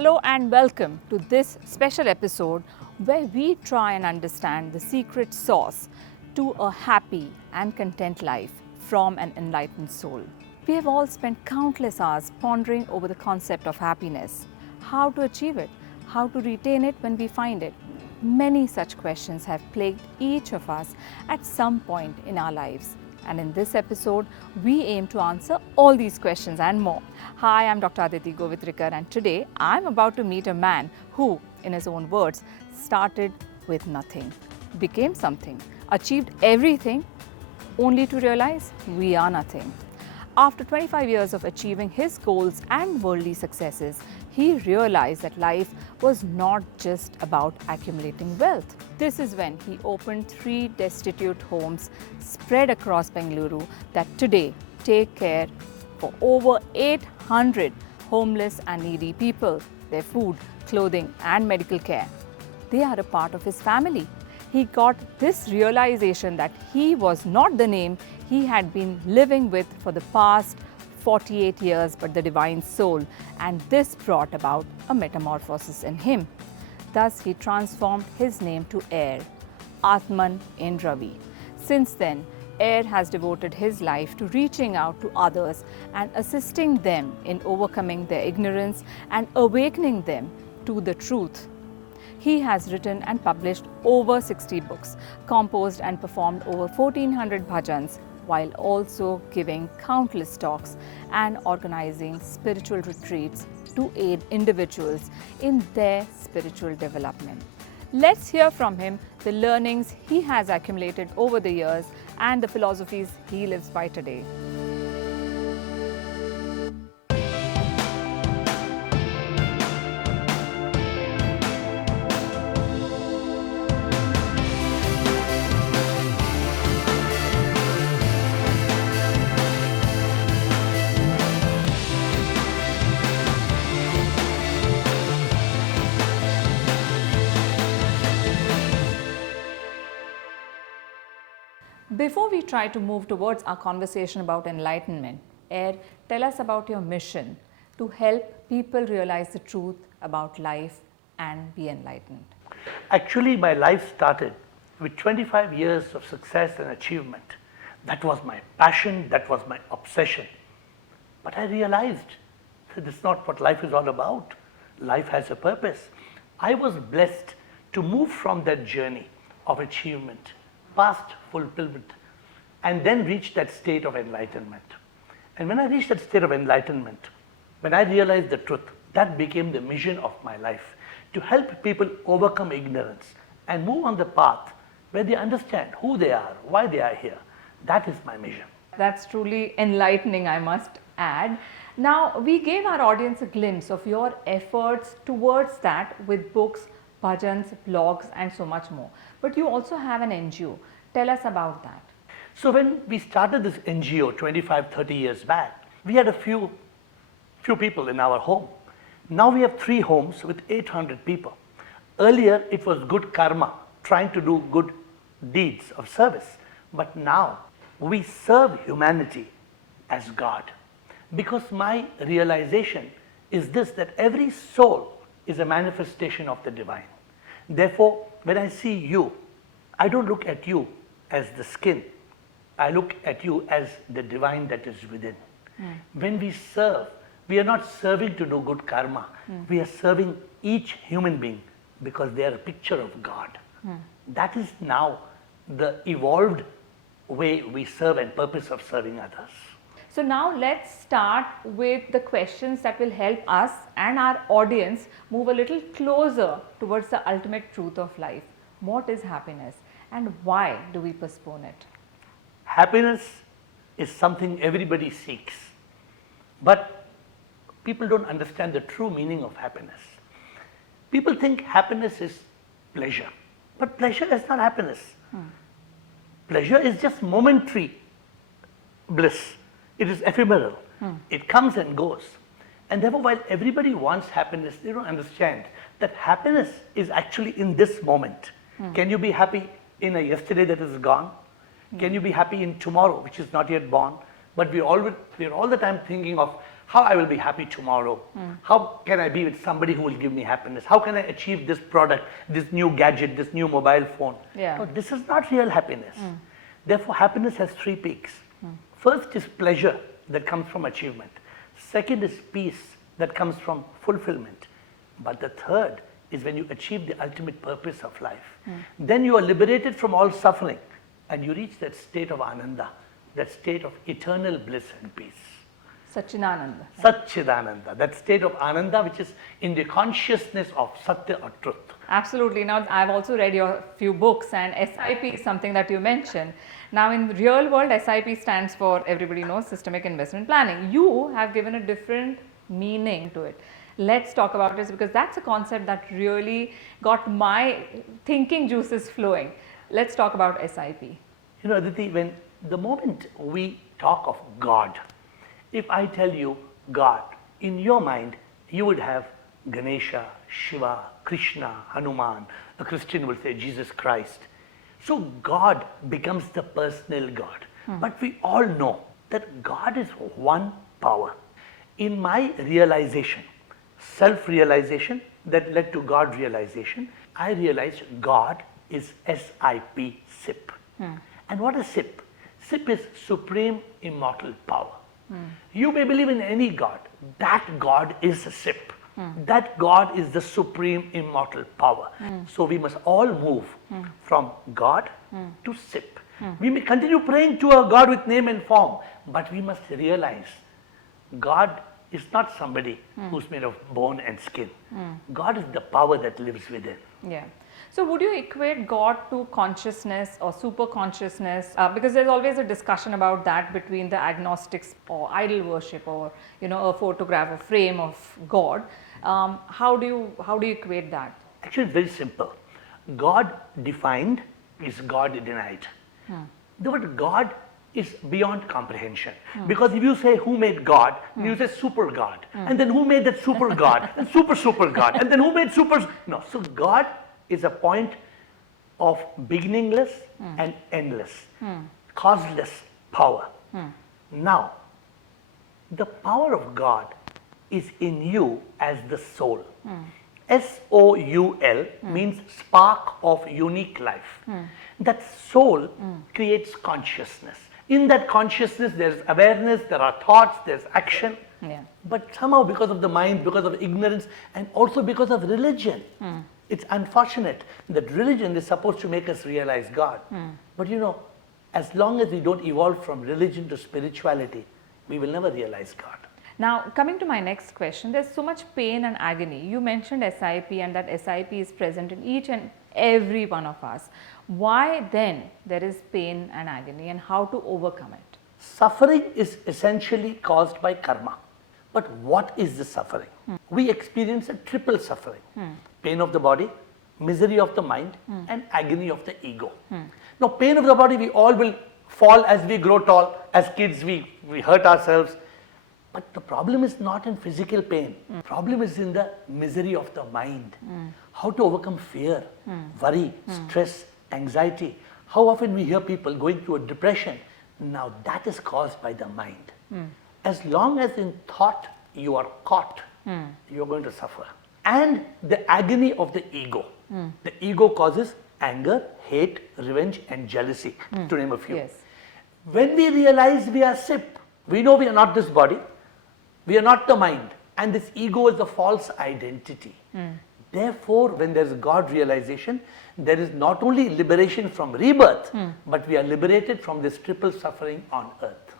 Hello and welcome to this special episode where we try and understand the secret sauce to a happy and content life from an enlightened soul. We have all spent countless hours pondering over the concept of happiness, how to achieve it, how to retain it when we find it. Many such questions have plagued each of us at some point in our lives. And in this episode, we aim to answer all these questions and more. Hi, I'm Dr. Aditi Govitrikar, and today I'm about to meet a man who, in his own words, started with nothing, became something, achieved everything, only to realize we are nothing. After 25 years of achieving his goals and worldly successes, he realized that life was not just about accumulating wealth. This is when he opened 3 destitute homes spread across Bengaluru that today take care for over 800 homeless and needy people, their food, clothing and medical care. They are a part of his family. He got this realization that he was not the name he had been living with for the past 48 years, but the divine soul, and this brought about a metamorphosis in him. Thus, he transformed his name to AiR, Atman in Ravi. Since then, AiR has devoted his life to reaching out to others and assisting them in overcoming their ignorance and awakening them to the truth. He has written and published over 60 books, composed and performed over 1400 bhajans, while also giving countless talks and organizing spiritual retreats to aid individuals in their spiritual development. Let's hear from him the learnings he has accumulated over the years and the philosophies he lives by today. Before we try to move towards our conversation about enlightenment, AiR, tell us about your mission to help people realize the truth about life and be enlightened. Actually, my life started with 25 years of success and achievement. That was my passion, that was my obsession. But I realized that it's not what life is all about. Life has a purpose. I was blessed to move from that journey of achievement past fulfillment and then reach that state of enlightenment. And when I reached that state of enlightenment, when I realized the truth, that became the mission of my life, to help people overcome ignorance and move on the path where they understand who they are, why they are here. That is my mission. That's truly enlightening, I must add. Now, we gave our audience a glimpse of your efforts towards that with books, bhajans, blogs and so much more. But you also have an NGO. Tell us about that. So when we started this NGO 25-30 years back, we had a few people in our home. Now we have 3 homes with 800 people. Earlier it was good karma, trying to do good deeds of service. But now we serve humanity as God. Because my realization is this, that every soul is a manifestation of the divine. Therefore, when I see you, I don't look at you as the skin. I look at you as the divine that is within. When we serve, we are not serving to do good karma. We are serving each human being because they are a picture of God. That is now the evolved way we serve and purpose of serving others. So now let's start with the questions that will help us and our audience move a little closer towards the ultimate truth of life. What is happiness and why do we postpone it? Happiness is something everybody seeks, but people don't understand the true meaning of happiness. People think happiness is pleasure, but pleasure is not happiness. Pleasure is just momentary bliss. It is ephemeral. It comes and goes. And therefore, while everybody wants happiness, they don't understand that happiness is actually in this moment. Can you be happy in a yesterday that is gone? Can you be happy in tomorrow, which is not yet born? But we're all the time thinking of how I will be happy tomorrow. How can I be with somebody who will give me happiness? How can I achieve this product, this new gadget, this new mobile phone? Yeah. No, this is not real happiness. Therefore, happiness has three peaks. First is pleasure that comes from achievement. Second is peace that comes from fulfillment. But the third is when you achieve the ultimate purpose of life. Then you are liberated from all suffering and you reach that state of ananda, that state of eternal bliss and peace. Satchidananda. Satchidananda, that state of ananda which is in the consciousness of satya or truth. Absolutely. Now, I've also read your few books, and SIP is something that you mentioned. Now, in the real world, SIP stands for, everybody knows, Systemic Investment Planning. You have given a different meaning to it. Let's talk about this, because that's a concept that really got my thinking juices flowing. Let's talk about SIP. You know, Aditi, when the moment we talk of God, if I tell you God, in your mind, you would have Ganesha, Shiva, Krishna, Hanuman. A Christian will say Jesus Christ. So God becomes the personal God. But we all know that God is one power. In my realization, self-realization that led to God realization, I realized God is SIP, SIP. And what is SIP? SIP is Supreme Immortal Power. You may believe in any God. That God is a SIP. That God is the Supreme Immortal Power. So we must all move from God to SIP. We may continue praying to a God with name and form, but we must realize God is not somebody who's made of bone and skin. God is the power that lives within. Yeah. So would you equate God to consciousness or super consciousness? Because there's always a discussion about that between the agnostics or idol worship, or a photograph or frame of God. How do you equate that? Actually, it's very simple. God defined is God denied. The word God is beyond comprehension. Because if you say who made God, you say super God. And then who made that super God? And super God. And then who made super? No. So God is a point of beginningless and endless, causeless power. Now, the power of God is in you as the soul. S-O-U-L means spark of unique life. That soul creates consciousness. In that consciousness, there is awareness, there are thoughts, there's action. Yeah. But somehow, because of the mind, because of ignorance, and also because of religion, it's unfortunate that religion is supposed to make us realize God. But as long as we don't evolve from religion to spirituality, we will never realize God. Now, coming to my next question, there's so much pain and agony. You mentioned SIP, and that SIP is present in each and every one of us. Why then there is pain and agony, and how to overcome it? Suffering is essentially caused by karma. But what is the suffering? We experience a triple suffering. Pain of the body, misery of the mind, and agony of the ego. Now, pain of the body, we all will fall as we grow tall. As kids, we hurt ourselves. But the problem is not in physical pain. Problem is in the misery of the mind. How to overcome fear, worry, stress, anxiety. How often we hear people going through a depression. Now that is caused by the mind. As long as in thought you are caught, you are going to suffer. And the agony of the ego. The ego causes anger, hate, revenge, and jealousy, to name a few. Yes. When we realize we are SIP, we know we are not this body, we are not the mind, and this ego is a false identity. Therefore, when there is God realization, there is not only liberation from rebirth, but we are liberated from this triple suffering on earth.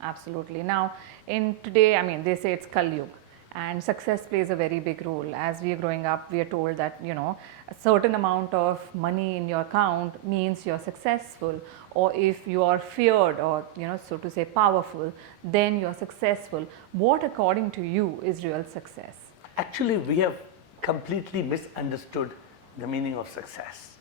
Absolutely. Now, in today, they say it's Kali Yuga, and success plays a very big role. As we are growing up, we are told that, a certain amount of money in your account means you're successful, or if you are feared or, so to say powerful, then you're successful. What, according to you, is real success? Actually, we have completely misunderstood the meaning of success.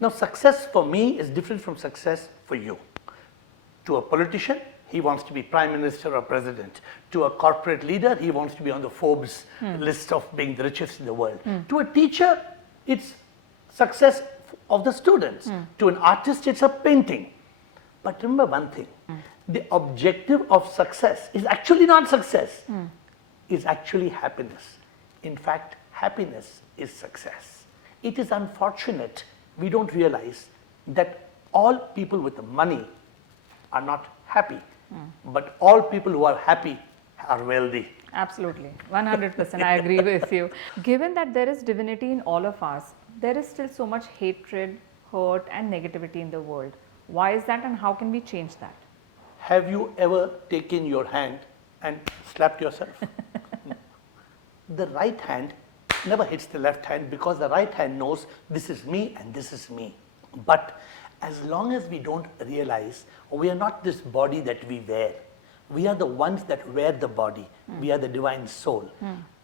Now, success for me is different from success for you. To a politician, he wants to be prime minister or president. To a corporate leader, he wants to be on the Forbes list of being the richest in the world. To a teacher, it's success of the students. To an artist, it's a painting. But remember one thing, The objective of success is actually not success, is actually happiness. In fact, happiness is success. It is unfortunate we don't realize that all people with money are not happy, but all people who are happy are wealthy. Absolutely, 100%. I agree with you. Given that there is divinity in all of us, there is still so much hatred, hurt, and negativity in the world. Why is that, and how can we change that? Have you ever taken your hand and slapped yourself? The right hand never hits the left hand because the right hand knows this is me and this is me. But as long as we don't realize we are not this body that we wear, we are the ones that wear the body. We are the divine soul.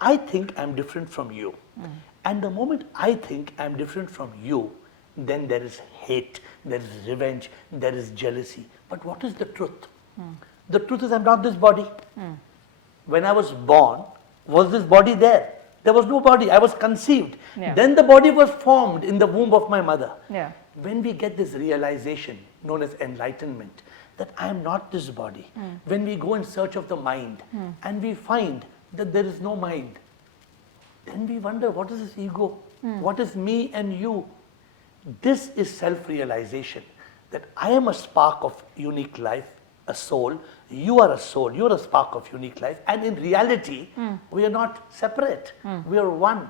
I think I'm different from you. And the moment I think I'm different from you, then there is hate, there is revenge, there is jealousy. But what is the truth? The truth is I'm not this body. When I was born, was this body there? There was no body. I was conceived. Yeah. Then the body was formed in the womb of my mother. Yeah. When we get this realization known as enlightenment, that I am not this body, when we go in search of the mind and we find that there is no mind, then we wonder, what is this ego? What is me and you? This is self-realization, that I am a spark of unique life, a soul, you are a soul, you are a spark of unique life, and in reality, we are not separate, we are one.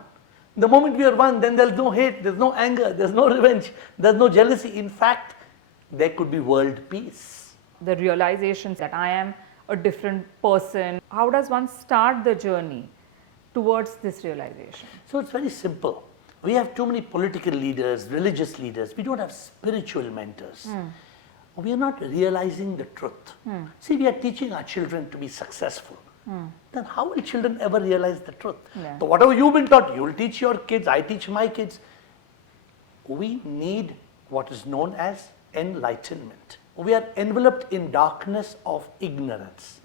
The moment we are one, then there's no hate, there's no anger, there's no revenge, there's no jealousy. In fact, there could be world peace. The realizations that I am a different person. How does one start the journey towards this realization? So it's very simple. We have too many political leaders, religious leaders. We don't have spiritual mentors. We are not realizing the truth. See, we are teaching our children to be successful. Then how will children ever realize the truth? Yeah. So whatever you've been taught, you will teach your kids, I teach my kids. We need what is known as enlightenment. We are enveloped in darkness of ignorance.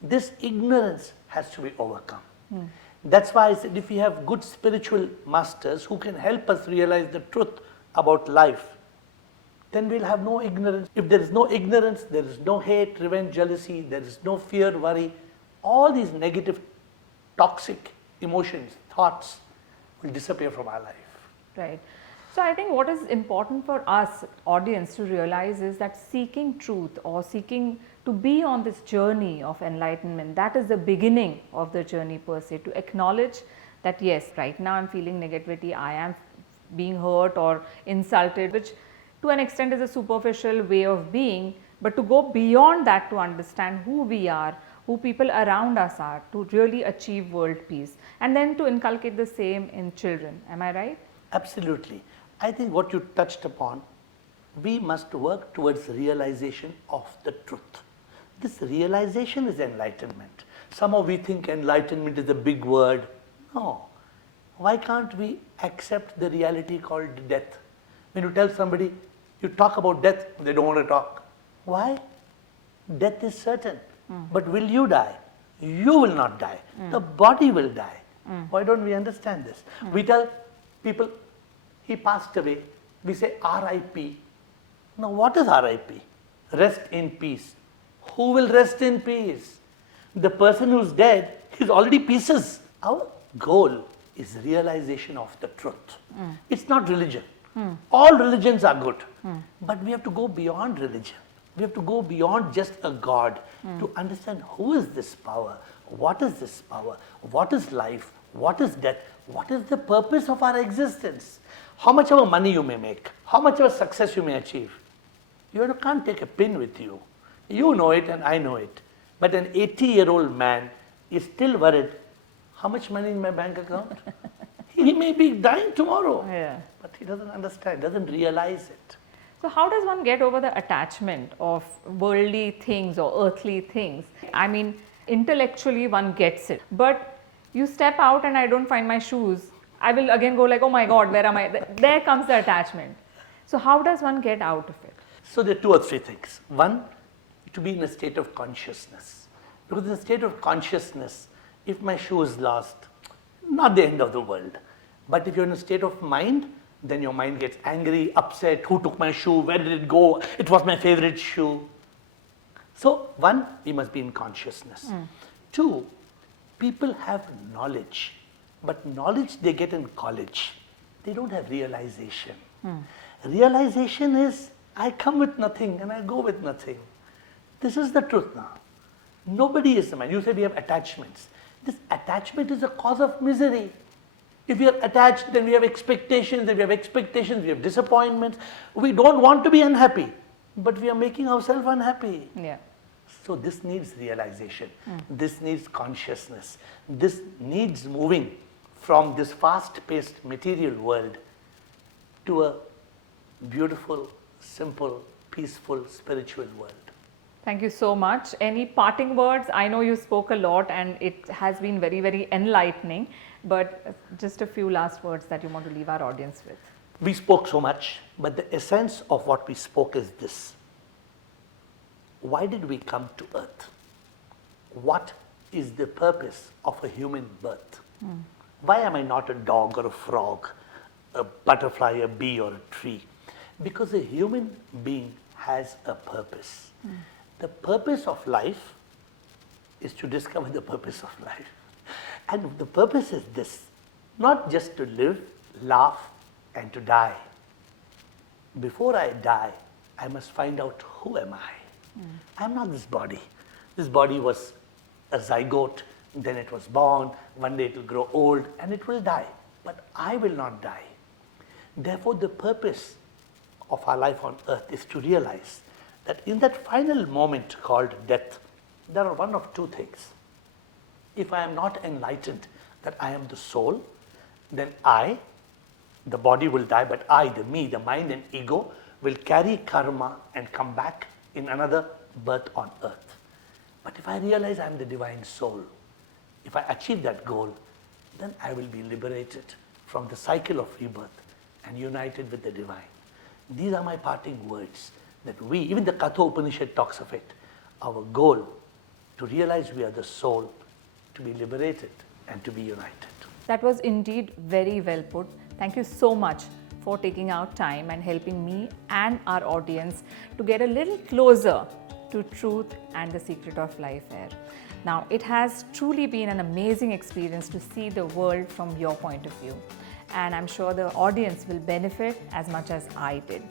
This ignorance has to be overcome. That's why I said if we have good spiritual masters who can help us realize the truth about life, then we'll have no ignorance. If there is no ignorance, there is no hate, revenge, jealousy, there is no fear, worry. All these negative, toxic emotions, thoughts will disappear from our life. Right. So I think what is important for us, audience, to realize is that seeking truth or seeking to be on this journey of enlightenment, that is the beginning of the journey per se, to acknowledge that yes, right now I'm feeling negativity, I am being hurt or insulted, which to an extent is a superficial way of being, but to go beyond that to understand who we are, who people around us are, to really achieve world peace, and then to inculcate the same in children. Am I right? Absolutely. I think what you touched upon, we must work towards realization of the truth. This realization is enlightenment. Somehow we think enlightenment is a big word. No. Why can't we accept the reality called death? When you tell somebody, you talk about death, they don't want to talk. Why? Death is certain. But will you die? You will not die. The body will die. Why don't we understand this? We tell people, he passed away. We say RIP. Now what is RIP? Rest in peace. Who will rest in peace? The person who's dead is already pieces. Our goal is realization of the truth. It's not religion. All religions are good. But we have to go beyond religion. We have to go beyond just a God to understand who is this power, what is this power, what is life, what is death, what is the purpose of our existence. How much of money you may make, how much of success you may achieve. You can't take a pin with you. You know it and I know it. But an 80-year-old man is still worried, how much money in my bank account? He may be dying tomorrow. Yeah. But he doesn't understand, doesn't realize it. So how does one get over the attachment of worldly things or earthly things? I mean, intellectually one gets it, but you step out and I don't find my shoes, I will again go like, oh my God, where am I? There comes the attachment. So how does one get out of it? So there are two or three things. One, to be in a state of consciousness. Because in a state of consciousness, if my shoe is lost, not the end of the world. But if you're in a state of mind, then your mind gets angry, upset, who took my shoe, where did it go, it was my favorite shoe. So, one, we must be in consciousness. Two, people have knowledge, but knowledge they get in college. They don't have realization. Realization is, I come with nothing and I go with nothing. This is the truth now. Nobody is the man. You say we have attachments. This attachment is a cause of misery. If we are attached, then we have expectations. If we have expectations, we have disappointments. We don't want to be unhappy, but we are making ourselves unhappy. Yeah. So this needs realization. This needs consciousness. This needs moving from this fast-paced material world to a beautiful, simple, peaceful, spiritual world. Thank you so much. Any parting words? I know you spoke a lot and it has been very, very enlightening, but just a few last words that you want to leave our audience with. We spoke so much, but the essence of what we spoke is this. Why did we come to earth? What is the purpose of a human birth? Why am I not a dog or a frog, a butterfly, a bee or a tree? Because a human being has a purpose. The purpose of life is to discover the purpose of life. And the purpose is this, not just to live, laugh, and to die. Before I die, I must find out who am I. I'm not this body. This body was a zygote, then it was born, one day it will grow old and it will die. But I will not die. Therefore, the purpose of our life on earth is to realize that in that final moment called death, there are one of two things. If I am not enlightened that I am the soul, then I, the body will die, but I, the me, the mind and ego, will carry karma and come back in another birth on earth. But if I realize I am the divine soul, if I achieve that goal, then I will be liberated from the cycle of rebirth and united with the divine. These are my parting words, that we, even the Katha Upanishad talks of it, our goal to realize we are the soul, to be liberated and to be united. That was indeed very well put. Thank you so much for taking out time and helping me and our audience to get a little closer to truth and the secret of life AiR. Now, it has truly been an amazing experience to see the world from your point of view. And I'm sure the audience will benefit as much as I did.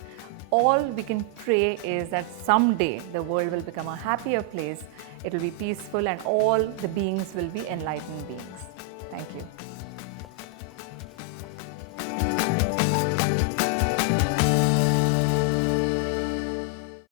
All we can pray is that someday the world will become a happier place, it will be peaceful and all the beings will be enlightened beings. Thank you.